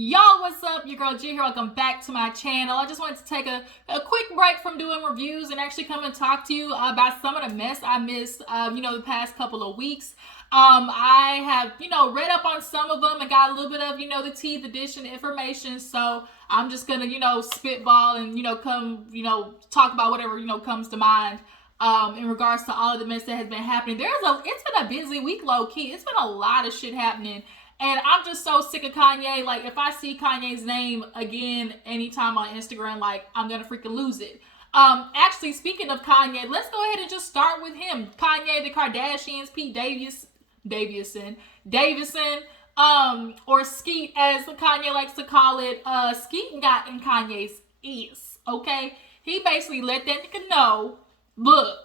Y'all, what's up? Your girl G here. Welcome back to my channel. I just wanted to take a quick break from doing reviews and actually come and talk to you about some of the mess I missed, the past couple of weeks. I have, read up on some of them and got a little bit of, the tea, the dish, and the information. So I'm just going to, spitball and, come, talk about whatever, comes to mind. In regards to all of the mess that has been happening. It's been a busy week, low key. It's been a lot of shit happening. And I'm just so sick of Kanye. Like, if I see Kanye's name again anytime on Instagram, like, I'm gonna freaking lose it. Actually, speaking of Kanye, let's go ahead and just start with him. Kanye, the Kardashians, Pete Davidson, or Skeet, as Kanye likes to call it. Skeet got in Kanye's ears, okay? He basically let that nigga know, look,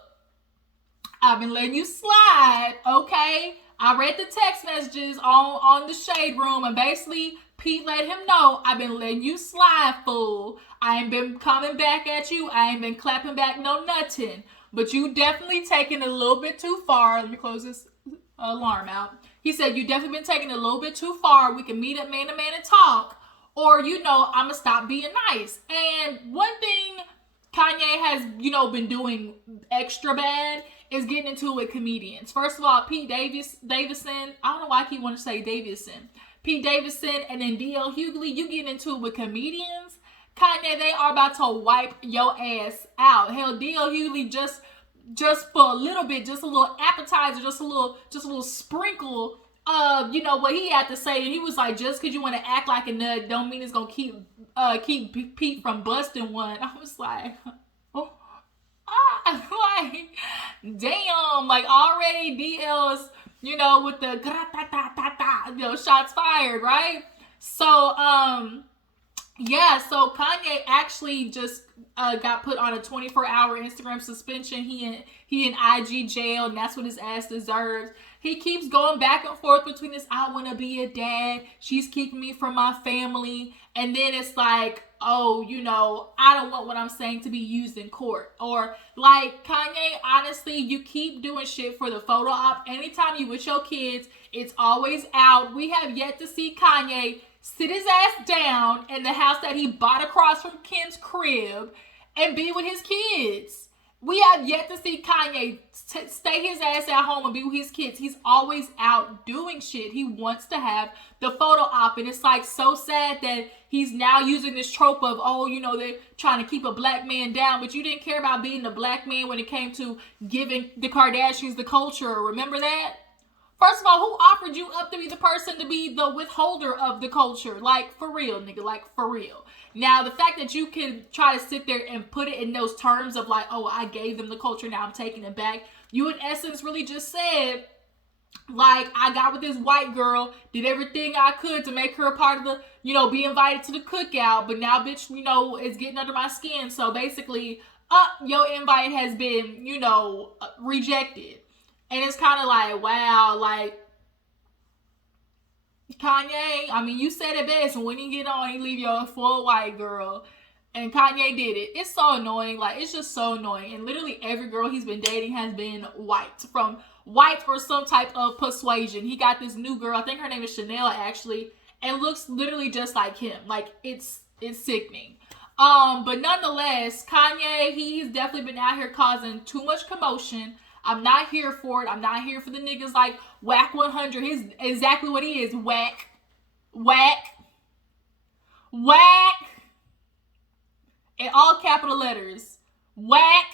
I've been letting you slide, okay? I read the text messages on the Shade Room, and basically Pete let him know, I've been letting you slide, fool. I ain't been coming back at you. I ain't been clapping back no nothing. But you definitely taking it a little bit too far. Let me close this alarm out. He said, you definitely been taking it a little bit too far. We can meet up man to man and talk. Or, I'm going to stop being nice. And one thing Kanye has, been doing extra bad is getting into it with comedians. First of all, Pete Davidson, I don't know why I keep wanting to say Davidson. Pete Davidson and then D.L. Hughley, you get into it with comedians. Kanye, they are about to wipe your ass out. Hell, D.L. Hughley just for a little bit, just a little appetizer, just a little sprinkle of, what he had to say. And he was like, just because you want to act like a nut don't mean it's going to keep Pete from busting one. I was like, like, damn, like already DL's, with the shots fired, right? So, so Kanye actually just got put on a 24-hour Instagram suspension. He in IG jail, and that's what his ass deserves. He keeps going back and forth between this, I want to be a dad, she's keeping me from my family, and then it's like, oh, I don't want what I'm saying to be used in court. Or like, Kanye, honestly, you keep doing shit for the photo op. Anytime you with your kids, it's always out. We have yet to see Kanye sit his ass down in the house that he bought across from Kim's crib and be with his kids. We have yet to see Kanye stay his ass at home and be with his kids. He's always out doing shit. He wants to have the photo op. And it's like so sad that he's now using this trope of, they're trying to keep a black man down. But you didn't care about being a black man when it came to giving the Kardashians the culture. Remember that? First of all, who offered you up to be the person to be the withholder of the culture? Like, for real, nigga. Like, for real. Now, the fact that you can try to sit there and put it in those terms of like, oh, I gave them the culture, now I'm taking it back. You, in essence, really just said, like, I got with this white girl, did everything I could to make her a part of the, be invited to the cookout. But now, bitch, it's getting under my skin. So basically, your invite has been, rejected. And it's kind of like, wow, like, Kanye, I mean, you said it best. When you get on, you leave your full white girl. And Kanye did it. It's so annoying. Like, it's just so annoying. And literally every girl he's been dating has been white. From white or some type of persuasion. He got this new girl. I think her name is Chanel, actually. And looks literally just like him. Like, it's sickening. But nonetheless, Kanye, he's definitely been out here causing too much commotion. I'm not here for it. I'm not here for the niggas like Whack 100. He's exactly what he is. Whack. Whack. Whack. In all capital letters. Whack.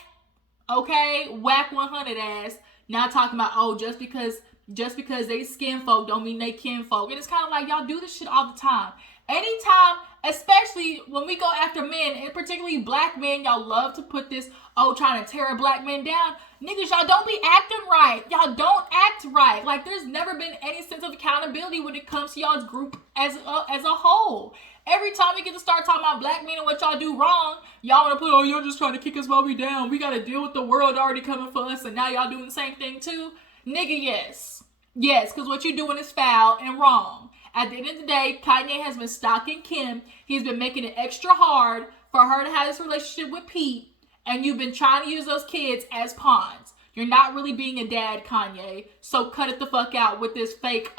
Okay? Whack 100 ass. Now talking about, oh, just because they skin folk don't mean they kin folk. And it's kind of like, y'all do this shit all the time. Anytime, especially when we go after men, and particularly black men, y'all love to put this, trying to tear a black man down. Niggas, y'all don't be acting right. Y'all don't act right. Like, there's never been any sense of accountability when it comes to y'all's group as a whole. Every time we get to start talking about black men and what y'all do wrong, y'all want to put, you're just trying to kick us while we down. We got to deal with the world already coming for us, and now y'all doing the same thing too. Nigga, yes. Yes, because what you're doing is foul and wrong. At the end of the day, Kanye has been stalking Kim. He's been making it extra hard for her to have this relationship with Pete. And you've been trying to use those kids as pawns. You're not really being a dad, Kanye. So cut it the fuck out with this fake,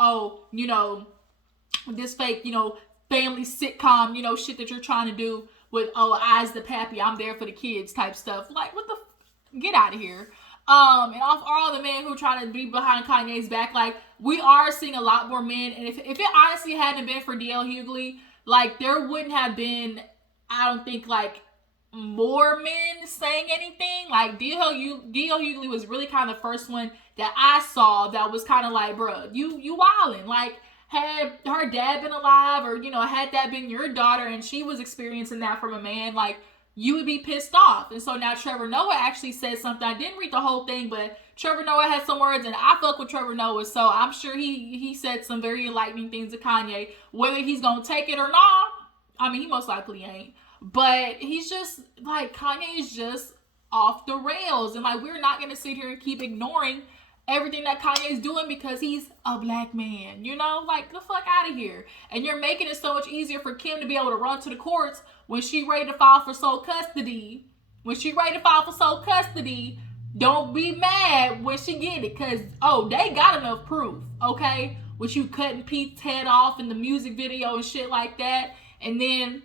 family sitcom, you know, shit that you're trying to do with, oh, I's the pappy, I'm there for the kids type stuff. Like, what the, get out of here. And all the men who try to be behind Kanye's back, like, we are seeing a lot more men. And if it honestly hadn't been for DL Hughley, like, there wouldn't have been, I don't think, like, more men saying anything. Like, DL Hughley was really kind of the first one that I saw that was kind of like, bruh, you wildin'. Like, had her dad been alive, or, you know, had that been your daughter and she was experiencing that from a man, like, you would be pissed off. And so now Trevor Noah actually said something. I didn't read the whole thing, but Trevor Noah had some words, and I fuck with Trevor Noah, so I'm sure he said some very enlightening things to Kanye. Whether he's gonna take it or not, I mean, he most likely ain't. But he's just, like, Kanye is just off the rails. And, like, we're not going to sit here and keep ignoring everything that Kanye's doing because he's a black man. You know? Like, the fuck out of here. And you're making it so much easier for Kim to be able to run to the courts when she ready to file for sole custody. When she ready to file for sole custody, don't be mad when she get it. Because, oh, they got enough proof, okay? With you cutting Pete's head off in the music video and shit like that. And then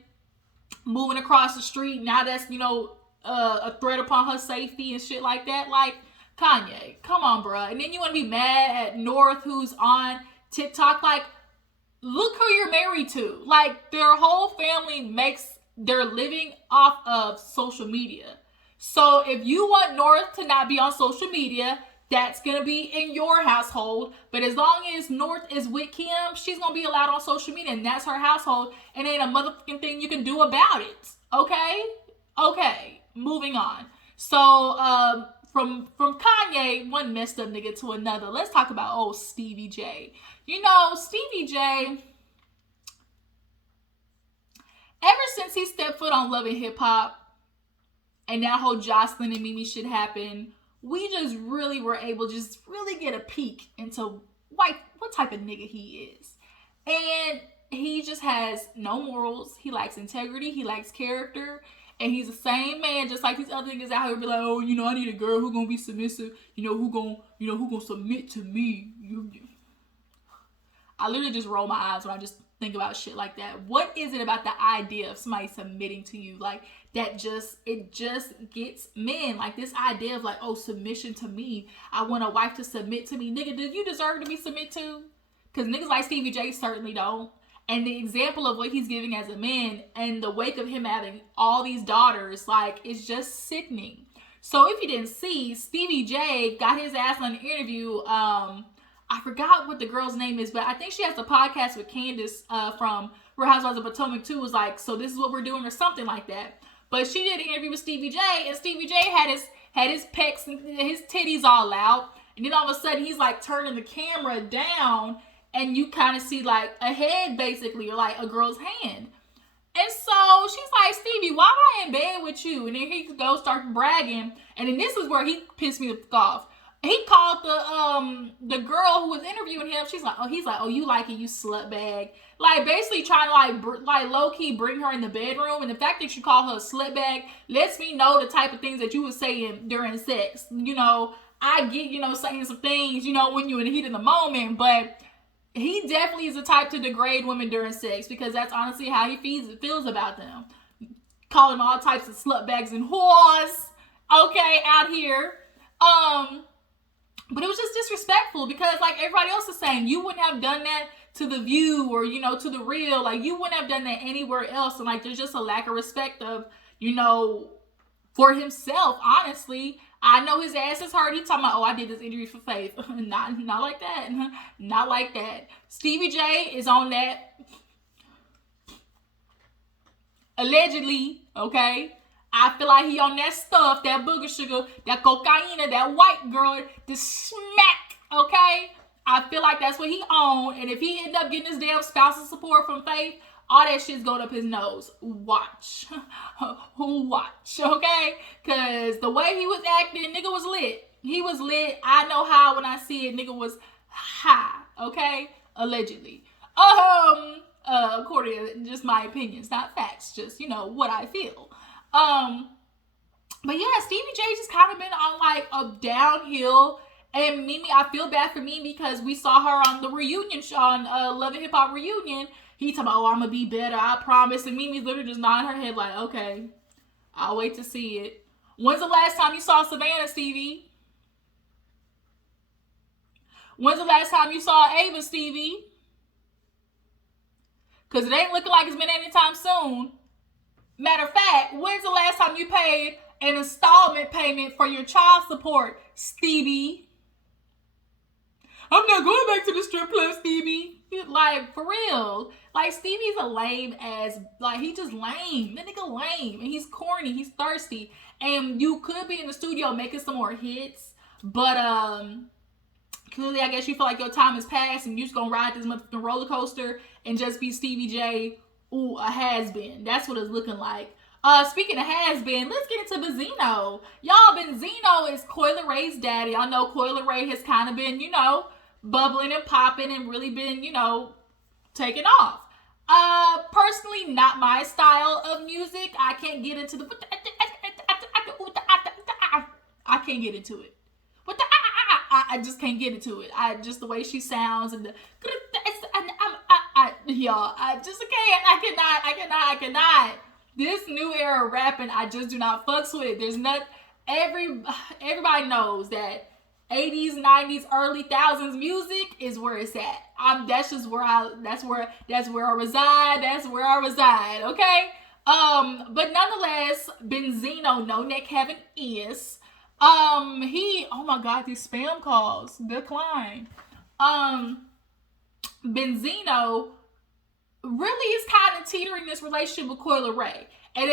moving across the street, now that's, you know, a threat upon her safety and shit like that. Like, Kanye, come on, bruh. And then you want to be mad at North, who's on TikTok. Like, look who you're married to. Like, their whole family makes their living off of social media. So if you want North to not be on social media, that's going to be in your household. But as long as North is with Kim, she's going to be allowed on social media, and that's her household, and ain't a motherfucking thing you can do about it. Okay? Okay. Moving on. So, from Kanye, one messed up nigga to another, let's talk about old Stevie J. You know, Stevie J, ever since he stepped foot on Love and Hip Hop, and that whole Joseline and Mimi shit happened, we just really were able to just really get a peek into what type of nigga he is. And he just has no morals. He likes integrity. He likes character. And he's the same man, just like these other niggas out here be like, oh, you know, I need a girl who gonna be submissive. Who gonna submit to me. I literally just roll my eyes when I just think about shit like that. What is it about the idea of somebody submitting to you? Like, it just gets men. Like, this idea of like, oh, submission to me. I want a wife to submit to me. Nigga, do you deserve to be submit to? Because niggas like Stevie J certainly don't. And the example of what he's giving as a man and the wake of him having all these daughters, like, it's just sickening. So if you didn't see, Stevie J got his ass on an interview. I forgot what the girl's name is, but I think she has a podcast with Candace from Real Housewives of Potomac too. Was like, so this is what we're doing or something like that. But she did an interview with Stevie J, and Stevie J had his pecs and his titties all out. And then all of a sudden he's like turning the camera down, and you kind of see like a head basically, or like a girl's hand. And so she's like, Stevie, why am I in bed with you? And then he goes start bragging. And then this is where he pissed me the fuck off. He called the girl who was interviewing him. He's like, oh, you like it, you slut bag. Like, basically trying to like low key bring her in the bedroom. And the fact that you call her a slut bag lets me know the type of things that you were saying during sex. You know, I get, you know, saying some things, you know, when you're in the heat of the moment, but he definitely is the type to degrade women during sex, because that's honestly how he feels about them. Calling them all types of slut bags and whores, okay, out here. But it was just disrespectful, because like everybody else is saying, you wouldn't have done that to The View or, you know, to The Real. Like, you wouldn't have done that anywhere else. And like, there's just a lack of respect of, you know, for himself, honestly. I know his ass is hurt. He talking about, oh, I did this interview for Faith. Not like that. Not like that. Stevie J is on that. Allegedly, okay? I feel like he on that stuff, that booger sugar, that cocaine, that white girl, the smack, okay? I feel like that's what he on. And if he end up getting his damn spousal support from Faith, all that shit's going up his nose. Watch. Watch, okay? Because the way he was acting, nigga was lit. He was lit. I know how when I see it, nigga was high, okay? Allegedly. According to just my opinions, not facts, just, you know, what I feel. But yeah, Stevie J just kind of been on like a downhill. And Mimi, I feel bad for Mimi because we saw her on the reunion show, on Love and Hip Hop Reunion, He talking about, oh, I'm gonna be better, I promise. And Mimi's literally just nodding her head like, okay, I'll wait to see it. When's the last time you saw Savannah, Stevie? When's the last time you saw Ava, Stevie? Because it ain't looking like it's been anytime soon. Matter of fact, when's the last time you paid an installment payment for your child support, Stevie? I'm not going back to the strip club, Stevie. Like, for real. Like, Stevie's a lame ass, like, he just lame. That nigga lame. And he's corny. He's thirsty. And you could be in the studio making some more hits. But, clearly, I guess you feel like your time has passed and you just gonna ride this motherfucking roller coaster and just be Stevie J, ooh, a has-been. That's what it's looking like. Speaking of has-been, let's get into Benzino. Y'all, Benzino is Coi Leray's daddy. I know Coi Leray has kind of been, you know, bubbling and popping and really been, you know, taking off. Personally, not my style of music. I can't get into the... I can't get into it. I just can't get into it. Just the way she sounds and the... Y'all, I just can't. I cannot. This new era rapping, I just do not fucks with. There's not... Everybody knows that 80s, 90s, early thousands music is where it's at. That's just where I reside. That's where I reside. Okay. But nonetheless, Benzino, no neck having is. Oh my God, these spam calls decline. Benzino really is kind of teetering this relationship with Coi Leray. And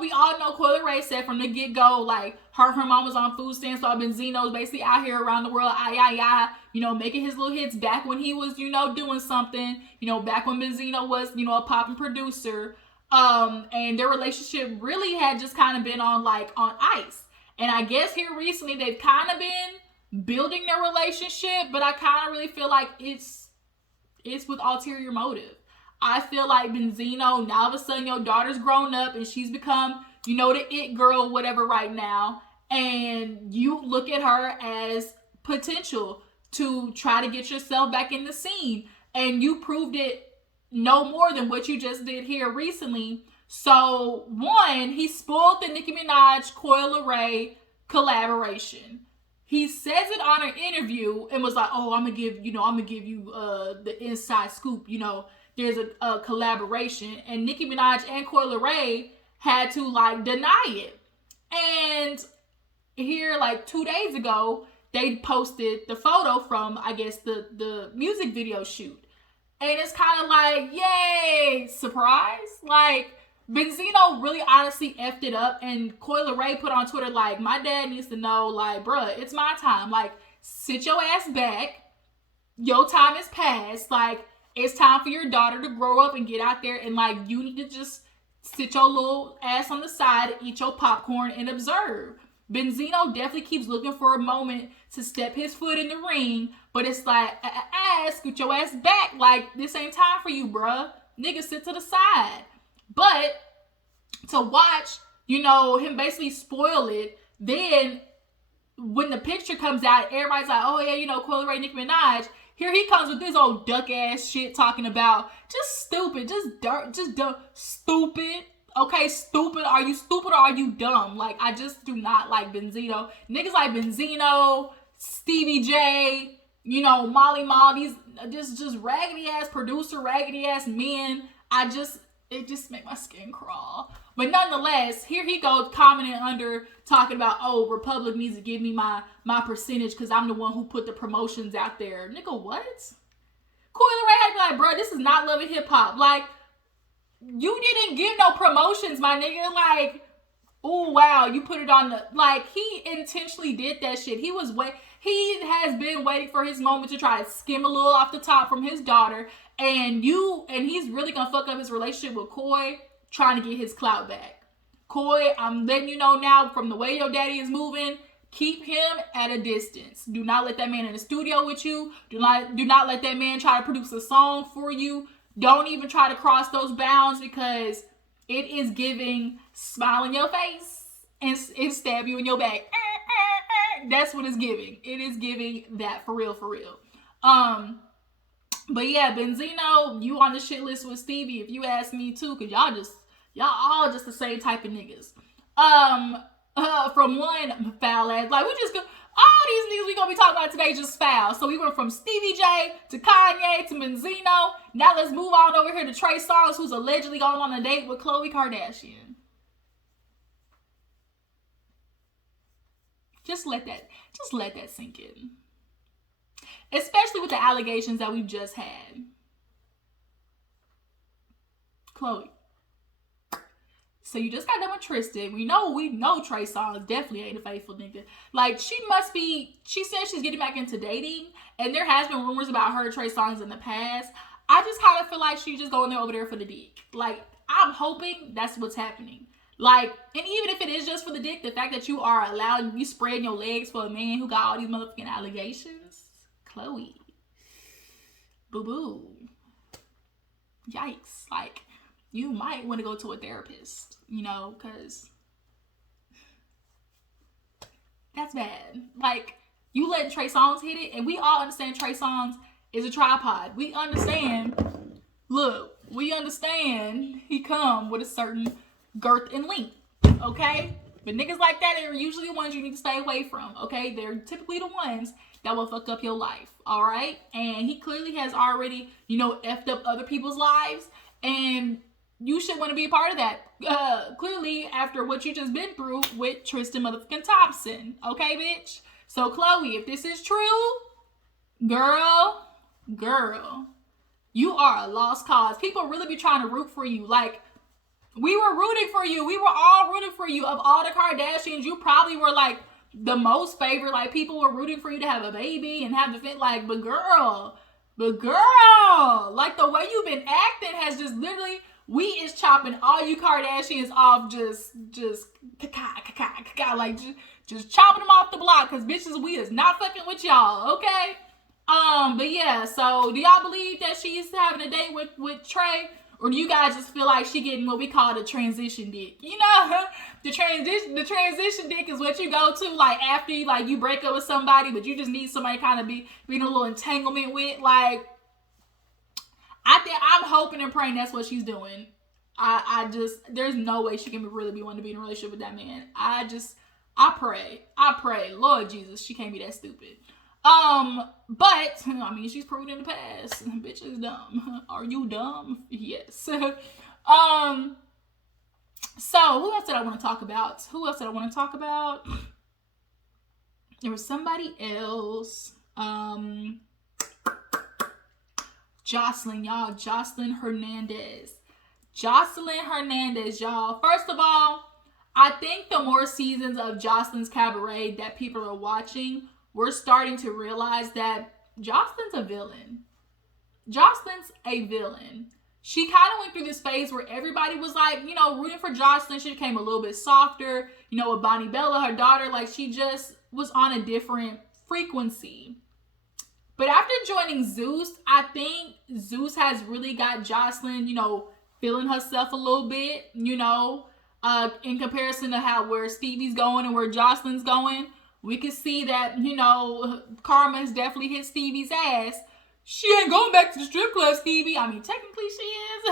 we all know Coi Leray said from the get-go, like, her mom was on food stamps, so Benzino's basically out here around the world, you know, making his little hits back when he was, you know, doing something, you know, back when Benzino was, you know, a popping producer. And their relationship really had just kind of been on ice. And I guess here recently, they've kind of been building their relationship, but I kind of really feel like it's with ulterior motive. I feel like Benzino, now all of a sudden your daughter's grown up and she's become, you know, the it girl, whatever right now. And you look at her as potential to try to get yourself back in the scene. And you proved it no more than what you just did here recently. So, one, he spoiled the Nicki Minaj, Coi Leray collaboration. He says it on an interview and was like, oh, I'm gonna give you the inside scoop, you know. There's a collaboration, and Nicki Minaj and Coi Leray had to deny it. And here 2 days ago, they posted the photo from, I guess, the music video shoot. And it's kind of like, yay, surprise. Benzino really honestly effed it up, and Coi Leray put on Twitter, my dad needs to know, bruh, it's my time. Sit your ass back. Your time is past. It's time for your daughter to grow up and get out there, and you need to just sit your little ass on the side, eat your popcorn, and observe. Benzino definitely keeps looking for a moment to step his foot in the ring, but it's scoot your ass back. This ain't time for you, bruh. Nigga, sit to the side. But to watch, him basically spoil it, then when the picture comes out, everybody's like, oh yeah, Coi Leray, Nicki Minaj. Here he comes with this old duck ass shit talking about just stupid, just dirt, just dumb, stupid. Okay, stupid. Are you stupid or are you dumb? I just do not like Benzino. Niggas like Benzino, Stevie J, Molly Mall, these just raggedy ass producer, raggedy ass men. It just make my skin crawl. But nonetheless, here he goes commenting under, talking about, oh, Republic needs to give me my percentage because I'm the one who put the promotions out there. Nigga, what? Coi Leray had to be like, bro, this is not Love and Hip Hop. You didn't give no promotions, my nigga. Oh, wow, you put it on the... he intentionally did that shit. He has been waiting for his moment to try to skim a little off the top from his daughter. And he's really gonna fuck up his relationship with Coi, trying to get his clout back. Coi, I'm letting you know now, from the way your daddy is moving, keep him at a distance. Do not let that man in the studio with you. Do not let that man try to produce a song for you. Don't even try to cross those bounds, because it is giving smile in your face and stab you in your back. That's what it's giving. It is giving that for real, for real. But yeah, Benzino, you on the shit list with Stevie, if you ask me too, cause y'all all just the same type of niggas. From one foul ass, like we just go, all these niggas we gonna be talking about today just foul. So we went from Stevie J to Kanye to Benzino. Now let's move on over here to Trey Songz, who's allegedly going on a date with Khloe Kardashian. Just let that sink in. Especially with the allegations that we've just had. Khloe. So you just got done with Tristan. We know Trey Songz definitely ain't a faithful nigga. Like, she said she's getting back into dating, and there has been rumors about her and Trey Songz in the past. I just kind of feel like she's just going over there for the dick. Like, I'm hoping that's what's happening. Like, and even if it is just for the dick, the fact that you are allowed, you spreading your legs for a man who got all these motherfucking allegations. Khloe. Boo-boo. Yikes. Like, you might want to go to a therapist, you know, because that's bad. Like, you letting Trey Songz hit it, and we all understand Trey Songz is a tripod. We understand, look, we understand he come with a certain girth and length, okay? But niggas like that are usually the ones you need to stay away from, okay? They're typically the ones that will fuck up your life, all right? And he clearly has already, you know, effed up other people's lives, and you should want to be a part of that. Clearly, after what you just been through with Tristan motherfucking Thompson, okay, bitch? So, Khloe, if this is true, girl, you are a lost cause. People really be trying to root for you. Like, we were rooting for you. We were all rooting for you. Of all the Kardashians, you probably were, like, the most favorite. Like, people were rooting for you to have a baby and have the fit. Like, but girl, like, the way you've been acting has just literally, we is chopping all you Kardashians off just like, just chopping them off the block, because bitches, we is not fucking with y'all, okay? But yeah, so do y'all believe that she's having a date with Trey? Or do you guys just feel like she getting what we call the transition dick? You know, the transition dick is what you go to, like, after you break up with somebody, but you just need somebody kind of be in a little entanglement with. Like, I'm hoping and praying that's what she's doing. I just, there's no way she can really be wanting to be in a relationship with that man. I pray, Lord Jesus, she can't be that stupid. But, I mean, she's proven in the past. Bitch is dumb. Are you dumb? Yes. So, who else did I want to talk about? There was somebody else. Joseline, y'all. Joseline Hernandez, y'all. First of all, I think the more seasons of Joseline's Cabaret that people are watching, we're starting to realize that Joseline's a villain. She kind of went through this phase where everybody was like, you know, rooting for Joseline. She became a little bit softer, you know, with Bonnie Bella, her daughter. Like, she just was on a different frequency. But after joining Zeus, I think Zeus has really got Joseline, you know, feeling herself a little bit, you know, in comparison to where Stevie's going and where Joseline's going. We can see that, you know, karma has definitely hit Stevie's ass. She ain't going back to the strip club, Stevie. I mean, technically she is.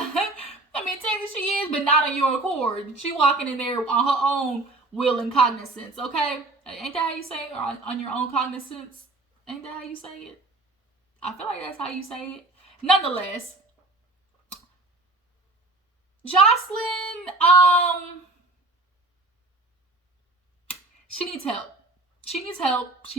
But not on your accord. She walking in there on her own will and cognizance, okay? Ain't that how you say it? Or on your own cognizance? Ain't that how you say it? I feel like that's how you say it. Nonetheless, Joseline, she needs help. She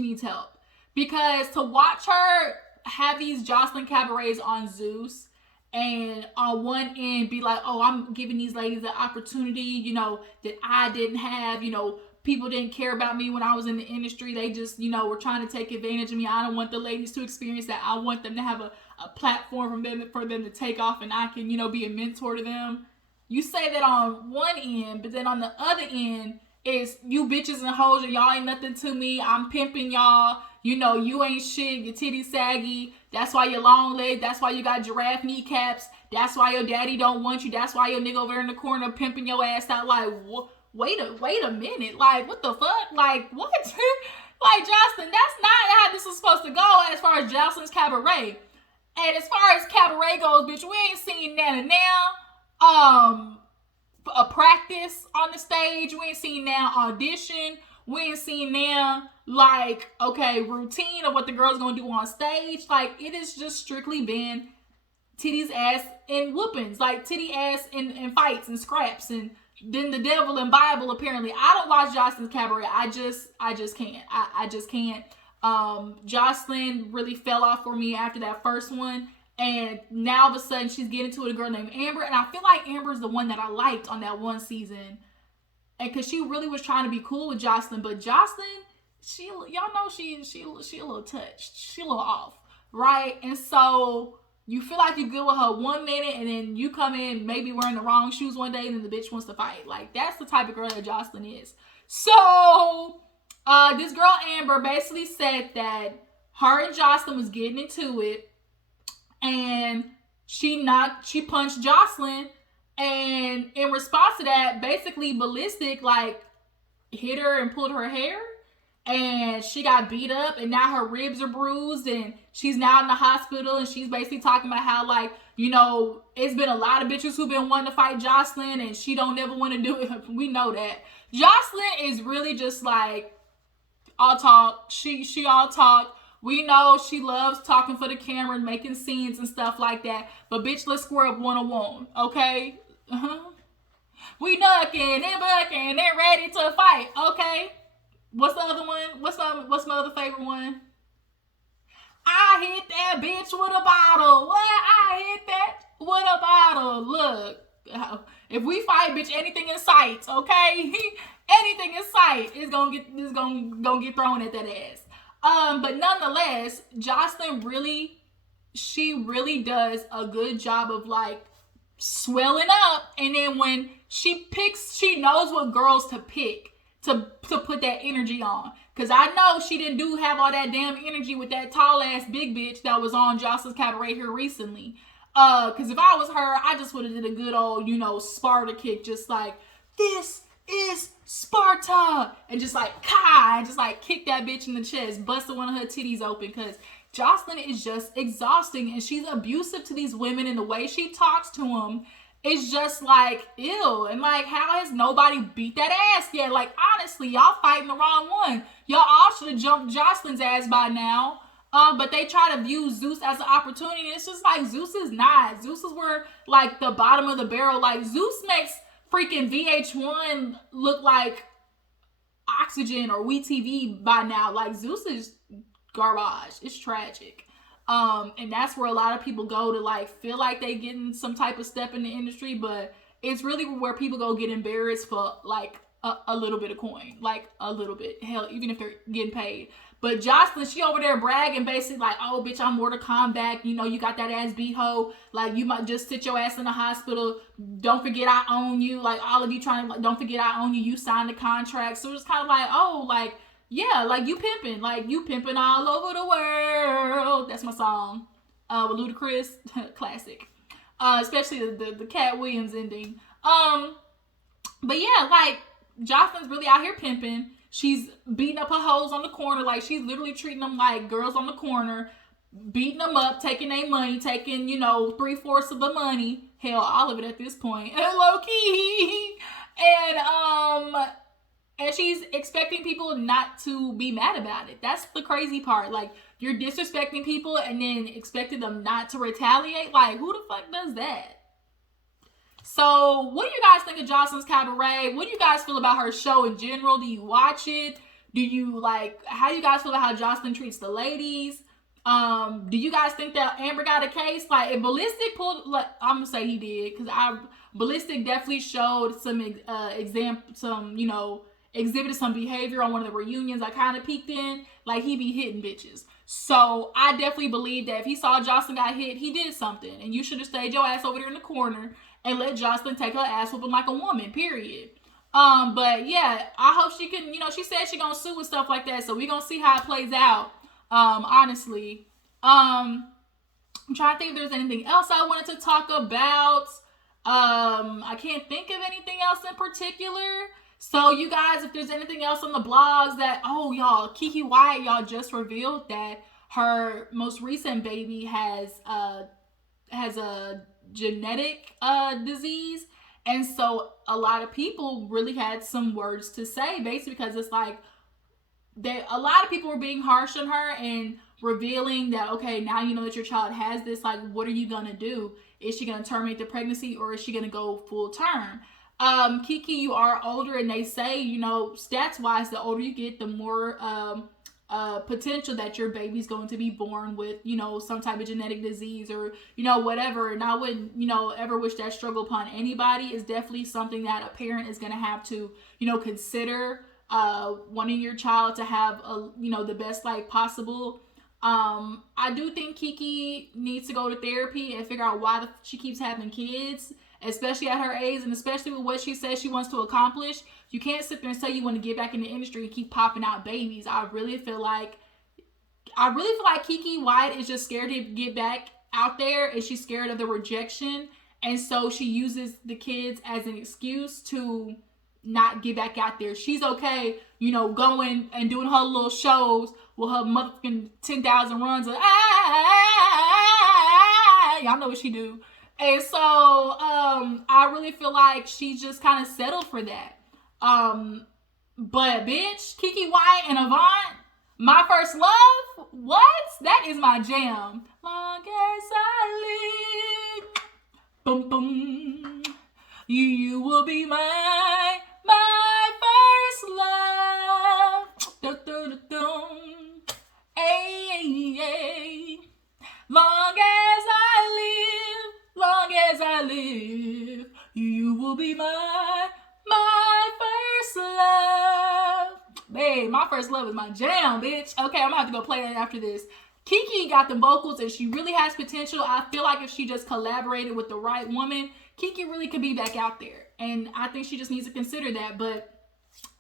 needs help. Because to watch her have these Joseline Cabarets on Zeus, and on one end be like, oh, I'm giving these ladies an opportunity, you know, that I didn't have, you know, people didn't care about me when I was in the industry. They just, you know, were trying to take advantage of me. I don't want the ladies to experience that. I want them to have a platform for them to take off, and I can, you know, be a mentor to them. You say that on one end, but then on the other end, is you bitches and hoes, and y'all ain't nothing to me. I'm pimping y'all. You know, you ain't shit. Your titties saggy. That's why you're long legged. That's why you got giraffe kneecaps. That's why your daddy don't want you. That's why your nigga over there in the corner pimping your ass out. Like, wait a minute. Like, what the fuck? Like, what? Like, Joseline, that's not how this is supposed to go as far as Joseline's Cabaret. And as far as Cabaret goes, bitch, we ain't seen Nana now. A practice on the stage. We ain't seen now audition. We ain't seen now like, okay, routine of what the girl's gonna do on stage. Like, it has just strictly been titties, ass, and whoopings. Like, titty, ass, and fights and scraps, and then the devil and Bible. Apparently, I don't watch Joseline's Cabaret. I just can't. I just can't. Joseline really fell off for me after that first one, and now all of a sudden she's getting to a girl named Amber, and I feel like Amber's the one that I liked on that one season, and because she really was trying to be cool with Joseline, but Joseline, y'all know she a little touched, she a little off, right? And so you feel like you're good with her 1 minute, and then you come in maybe wearing the wrong shoes one day, and then the bitch wants to fight. Like, that's the type of girl that Joseline is. So this girl Amber basically said that her and Joseline was getting into it, and she punched Joseline, and in response to that, basically Ballistic like hit her and pulled her hair, and she got beat up, and now her ribs are bruised, and she's now in the hospital, and she's basically talking about how, like, you know, it's been a lot of bitches who've been wanting to fight Joseline, and she don't ever want to do it. We know that. Joseline is really just like all talk. She all talk. We know she loves talking for the camera and making scenes and stuff like that. But bitch, let's square up one-on-one, okay? We ducking and bucking and ready to fight, okay? What's the other one? What's my other favorite one? I hit that bitch with a bottle. What? I hit that with a bottle. Look, if we fight, bitch, anything in sight, okay? Anything in sight is gonna get thrown at that ass. But nonetheless, Joseline really does a good job of like swelling up, and then when she picks, she knows what girls to pick to put that energy on. Cause I know she didn't have all that damn energy with that tall ass big bitch that was on Joseline's Cabaret here recently. Cause if I was her, I just would have did a good old, Sparta kick, just like, this is Sparta, and just like, and just like kick that bitch in the chest, busting one of her titties open. Cause Joseline is just exhausting, and she's abusive to these women, and the way she talks to them is just like, ew. And like, how has nobody beat that ass yet? Like, honestly, y'all fighting the wrong one. Y'all all should have jumped Joseline's ass by now. But they try to view Zeus as an opportunity, and it's just like, Zeus is not. Zeus is where, like, the bottom of the barrel. Like, Zeus makes freaking VH1 look like Oxygen or WeTV by now. Like, Zeus is garbage. It's tragic. And that's where a lot of people go to, like, feel like they getting some type of step in the industry, but it's really where people go get embarrassed for, like, a little bit of coin. Like, a little bit. Hell, even if they're getting paid. But Joseline, she over there bragging, basically like, oh, bitch, I'm Mortal Kombat. You got that ass beat hoe. Like, you might just sit your ass in the hospital. Don't forget I own you. Like, all of you trying to, like, don't forget I own you. You signed the contract. So it's kind of like, oh, like, yeah, like, you pimping. Like, you pimping all over the world. That's my song. With Ludacris. Classic. Especially the Cat Williams ending. But yeah, like, Joseline's really out here pimping. She's beating up her hoes on the corner. Like, she's literally treating them like girls on the corner, beating them up, taking their money, taking, 3/4 of the money. Hell, all of it at this point. Low key. And she's expecting people not to be mad about it. That's the crazy part. Like, you're disrespecting people and then expecting them not to retaliate. Like, who the fuck does that? So, what do you guys think of Joseline's Cabaret? What do you guys feel about her show in general? Do you watch it? How do you guys feel about how Joseline treats the ladies? Do you guys think that Amber got a case? Like, if Ballistic pulled, like, I'm gonna say he did, because Ballistic definitely showed some exhibited some behavior on one of the reunions I kind of peeked in. Like, he be hitting bitches. So, I definitely believe that if he saw Joseline got hit, he did something. And you should have stayed your ass over there in the corner and let Joseline take her ass whooping like a woman, period. But yeah, I hope she can, she said she gonna sue and stuff like that, so we gonna see how it plays out, honestly. I'm trying to think if there's anything else I wanted to talk about. I can't think of anything else in particular. So you guys, if there's anything else on the blogs that, y'all, Keke Wyatt, y'all just revealed that her most recent baby has a genetic disease. And so a lot of people really had some words to say, basically, because it's like a lot of people were being harsh on her and revealing that, okay, now you know that your child has this, like, what are you gonna do? Is she gonna terminate the pregnancy, or is she gonna go full term? Kiki, you are older, and they say, you know, stats wise, the older you get, the more potential that your baby's going to be born with, you know, some type of genetic disease or, you know, whatever. And I wouldn't, you know, ever wish that struggle upon anybody. It's definitely something that a parent is going to have to, you know, consider wanting your child to have a, you know, the best life possible. I do think Kiki needs to go to therapy and figure out why she keeps having kids, especially at her age, and especially with what she says she wants to accomplish. You can't sit there and say you want to get back in the industry and keep popping out babies. I really feel like Kiki White is just scared to get back out there, and she's scared of the rejection, and so she uses the kids as an excuse to not get back out there. She's okay, you know, going and doing her little shows with her motherfucking 10,000 runs of y'all know what she do. And so I really feel like she just kind of settled for that. But bitch, Kiki White and Avant, My First Love, what? That is my jam. Long as I live, boom boom, you will be my first love. Dun, dun, dun, dun. Ay, ay. Long as I live, you will be my first love. Babe, My First Love is my jam, bitch. Okay, I'm gonna have to go play that after this. Kiki got the vocals and she really has potential. I feel like if she just collaborated with the right woman, Kiki really could be back out there. And I think she just needs to consider that. But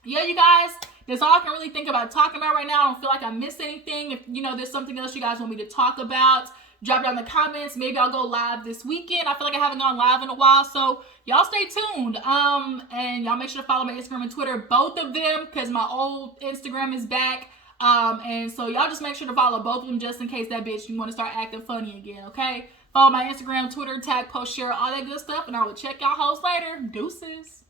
yeah, you guys, that's all I can really think about talking about right now. I don't feel like I missed anything. If, you know, there's something else you guys want me to talk about, drop it down in the comments. Maybe I'll go live this weekend. I feel like I haven't gone live in a while, so y'all stay tuned. And y'all make sure to follow my Instagram and Twitter, both of them, because my old Instagram is back. And so y'all just make sure to follow both of them just in case that bitch you want to start acting funny again, okay? Follow my Instagram, Twitter, tag, post, share, all that good stuff, and I will check y'all hoes later. Deuces.